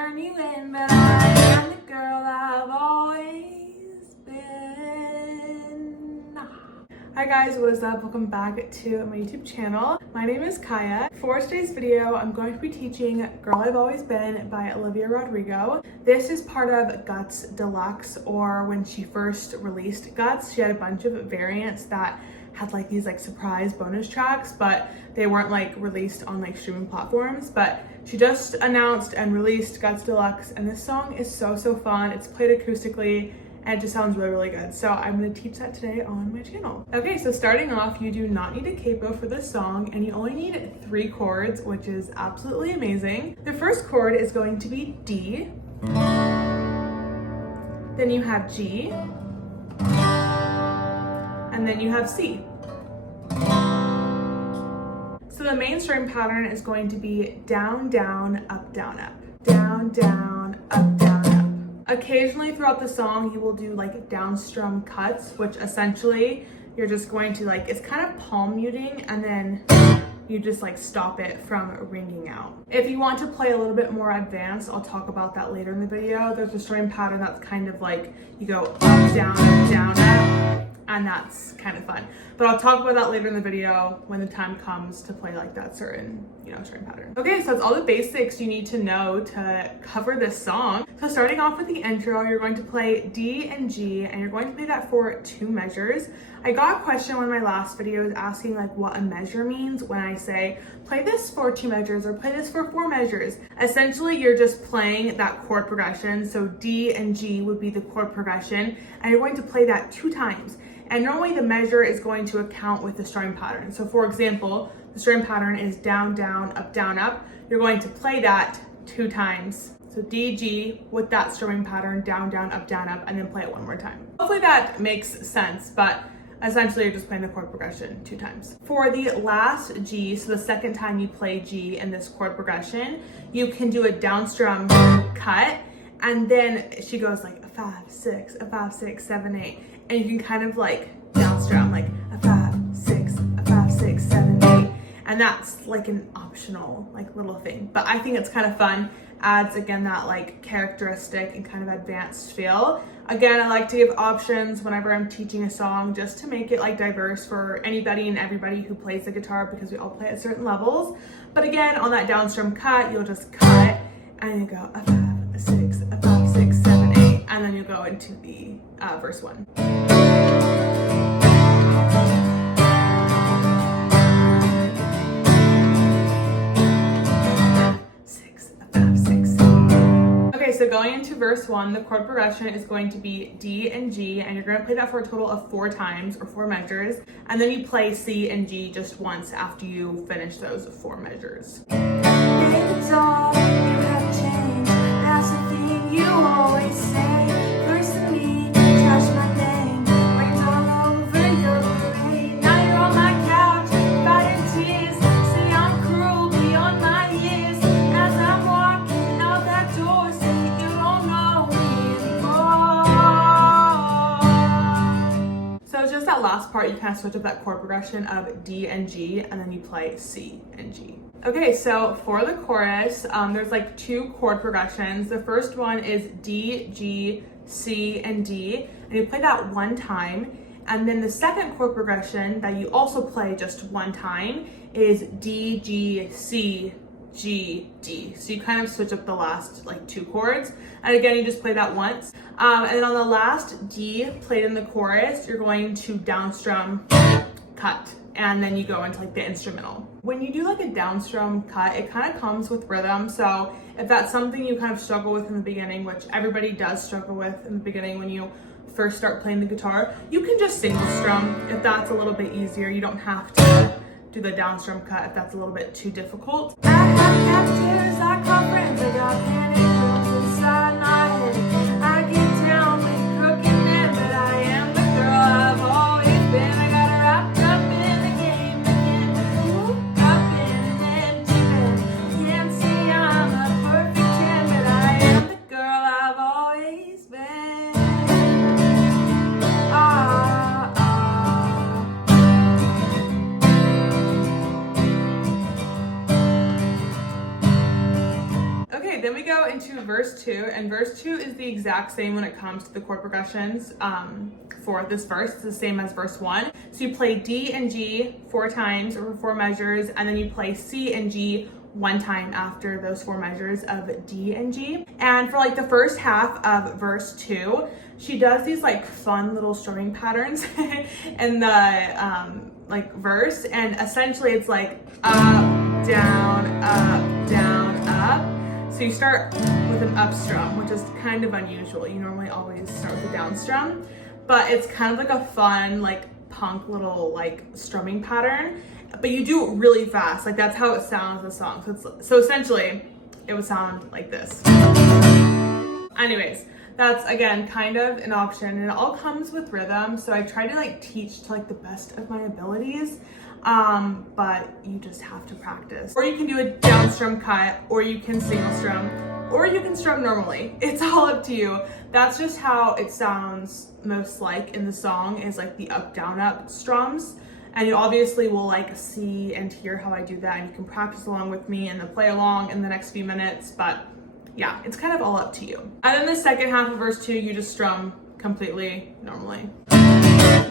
turn you in, but I am the girl I've always been. Hi guys, what is up? Welcome back to my YouTube channel. My name is Kaia. For today's video, I'm going to be teaching Girl I've Always Been by Olivia Rodrigo. This is part of Guts Deluxe, or when she first released Guts, she had a bunch of variants that had like these surprise bonus tracks, but they weren't released on streaming platforms. But she just announced and released Guts Deluxe, and this song is so fun. It's played acoustically and it just sounds really good. So I'm going to teach that today on my channel. Okay, so starting off, you do not need a capo for this song, and you only need 3 chords, which is absolutely amazing. The first chord is going to be D, then you have G, and then you have C. So the main string pattern is going to be down, down, up, down, up. Down, down, up, down, up. Occasionally throughout the song, you will do down strum cuts, which essentially you're just going to it's kind of palm muting, and then you just stop it from ringing out. If you want to play a little bit more advanced, I'll talk about that later in the video. There's a string pattern that's kind of you go up, down, up, and that's kind of fun. But I'll talk about that later in the video when the time comes to play that certain, string pattern. Okay, so that's all the basics you need to know to cover this song. So starting off with the intro, you're going to play D and G, and you're going to play that for 2 measures. I got a question on my last videos asking what a measure means when I say play this for 2 measures or play this for 4 measures. Essentially, you're just playing that chord progression. So D and G would be the chord progression, and you're going to play that 2 times. And normally the measure is going to account with the string pattern. So for example, the string pattern is down, down, up, down, up. You're going to play that 2 times. So D, G with that strumming pattern, down, down, up, and then play it 1 more time. Hopefully that makes sense, but essentially you're just playing the chord progression 2 times. For the last G, so the second time you play G in this chord progression, you can do a down strum cut, and then she goes a 5, 6, a 5, 6, 7, 8. And you can kind of down strum a 5, 6, a 5, 6, 7, 8. And that's an optional little thing. But I think it's kind of fun. Adds again that characteristic and kind of advanced feel. Again, I like to give options whenever I'm teaching a song, just to make it diverse for anybody and everybody who plays the guitar, because we all play at certain levels. But again, on that down strum cut, you'll just cut and you go a 5, a 6, a 5, 6, 7, 8, and then you go into the verse 1. Okay, so going into verse 1, the chord progression is going to be D and G, and you're going to play that for a total of 4 times, or 4 measures, and then you play C and G just once after you finish those 4 measures. It's all you have changed. That's the thing you always say. First to me, trash my name. Rain's all over your parade. Now you're on my couch, fighting tears. Say I'm cruel beyond my years. As I'm walking out that door, say you don't know me anymore. So it's just that last part, you kind of switch up that chord progression of D and G, and then you play C and G. Okay, so for the chorus, there's 2 chord progressions. The first one is D, G, C, and D, and you play that 1 time. And then the second chord progression that you also play just 1 time is D, G, C, G, D. So you kind of switch up the last 2 chords. And again, you just play that once. And then on the last D played in the chorus, you're going to down strum cut, and then you go into the instrumental. When you do a down strum cut, it kind of comes with rhythm. So if that's something you kind of struggle with in the beginning, which everybody does struggle with in the beginning when you first start playing the guitar, you can just single strum if that's a little bit easier. You don't have to do the down strum cut if that's a little bit too difficult. I have captors, I call friends, I got panic rooms inside my head. I get down with crooked men, but I am the girl I've always been. I got her wrapped up in the game again, up in an empty bed. Can't say I'm a perfect 10, but I am the girl I've always been. Okay, then we go into verse 2, and verse 2 is the exact same when it comes to the chord progressions for this verse. It's the same as verse 1. So you play D and G 4 times over 4 measures, and then you play C and G 1 time after those 4 measures of D and G. And for like the first half of verse 2, she does these like fun little strumming patterns in the like verse, and essentially it's like up, down, up. So you start with an up strum, which is kind of unusual. You normally always start with a down strum, but it's kind of like a fun, like punk little like strumming pattern, but you do it really fast. Like that's how it sounds in the song. So essentially it would sound like this. Anyways, that's again kind of an option, and it all comes with rhythm. So I try to like teach to like the best of my abilities. But you just have to practice. Or you can do a down strum cut, or you can single strum, or you can strum normally. It's all up to you. That's just how it sounds most like in the song, is like the up, down, up strums. And you obviously will like see and hear how I do that, and you can practice along with me and then play along in the next few minutes. But yeah, it's kind of all up to you. And then the second half of verse 2, you just strum completely normally.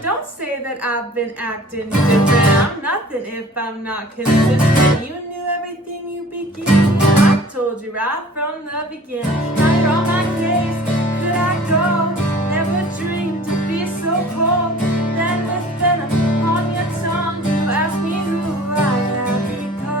Don't say that I've been acting different. I'm nothing if I'm not consistent. You knew everything you began. I told you right from the beginning. Now you're on my case. Could I go? Never dreamed to be so cold. Then with venom on your tongue, you asked me who I have become.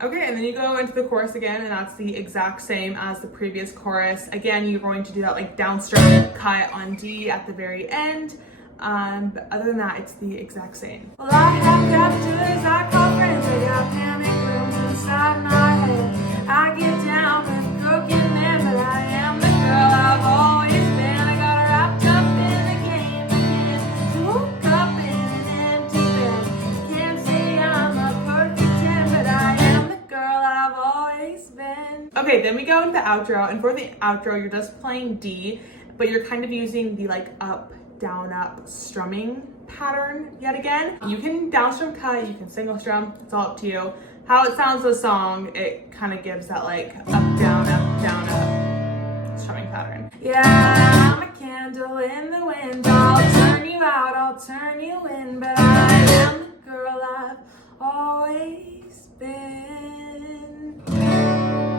Okay, and then you go into the chorus again, and that's the exact same as the previous chorus. Again, you're going to do that like down strum cut on D at the very end. But other than that, it's the exact same. Well, I have captors I call friends. I got panic rooms inside my head. I get down with broken men, but I am the girl I've always been. I got wrapped up in the game again. Woke up in an empty bed. Can't say I'm a perfect 10, but I am the girl I've always been. Okay, then we go into the outro, and for the outro, you're just playing D, but you're kind of using the like up, down, up strumming pattern yet again. You can down strum cut, you can single strum, it's all up to you. How it sounds in the song, it kind of gives that like up, down, up strumming pattern. Yeah, I'm a candle in the wind. I'll turn you out, I'll turn you in, but I am the girl I've always been.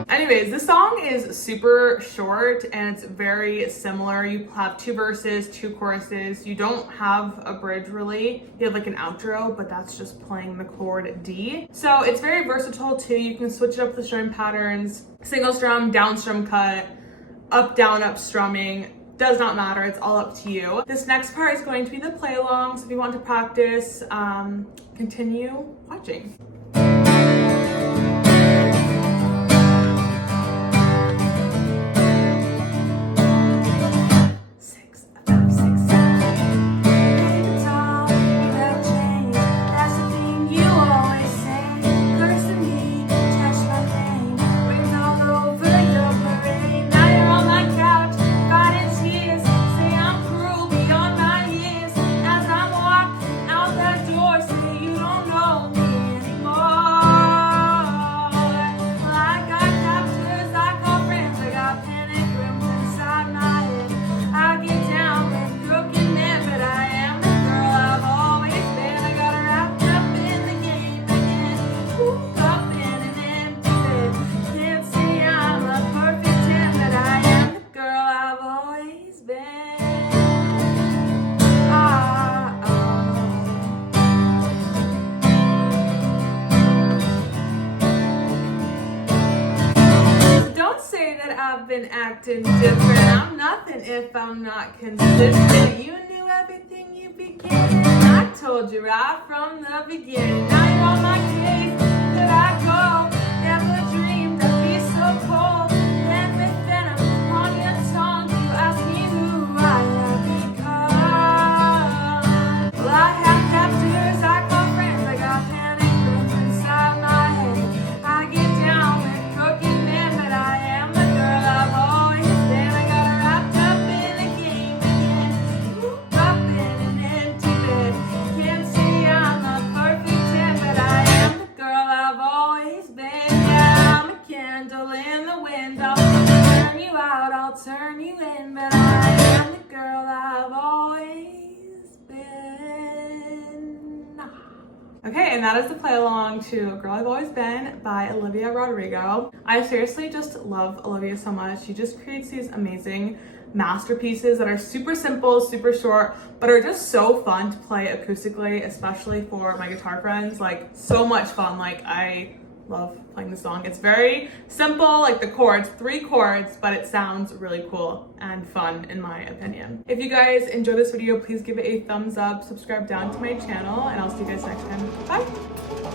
Anyways, this song is super short and it's very similar. You have 2 verses, 2 choruses. You don't have a bridge really. You have like an outro, but that's just playing the chord D. So it's very versatile too. You can switch it up with the strumming patterns, single strum, down strum cut, up, down, up strumming. Does not matter, it's all up to you. This next part is going to be the play along. So if you want to practice, continue watching. I've been acting different. I'm nothing if I'm not consistent. You knew everything you began. I told you right from the beginning. Now you're on my case. Could I go? Never dreamed I'd be so cold. Then with venom on your tongue, you asked me who I have become. Well, I have captors I call friends. I got panic rooms inside my head. I get down with crooked men, but I am the girl I've always been. I got wrapped up in a game again. Woke up in an empty bed. Can't say I'm a perfect 10, but I am the girl I've always I'll turn you in, but I am the girl I've always been. Okay, and that is the play along to Girl I've Always Been by Olivia Rodrigo. I seriously just love Olivia so much. She just creates these amazing masterpieces that are super simple, super short, but are just so fun to play acoustically, especially for my guitar friends. Like, so much fun. Like, I love playing the song. It's very simple, like the chords, 3 chords, but it sounds really cool and fun in my opinion. If you guys enjoyed this video, please give it a thumbs up, subscribe down to my channel, and I'll see you guys next time. Bye!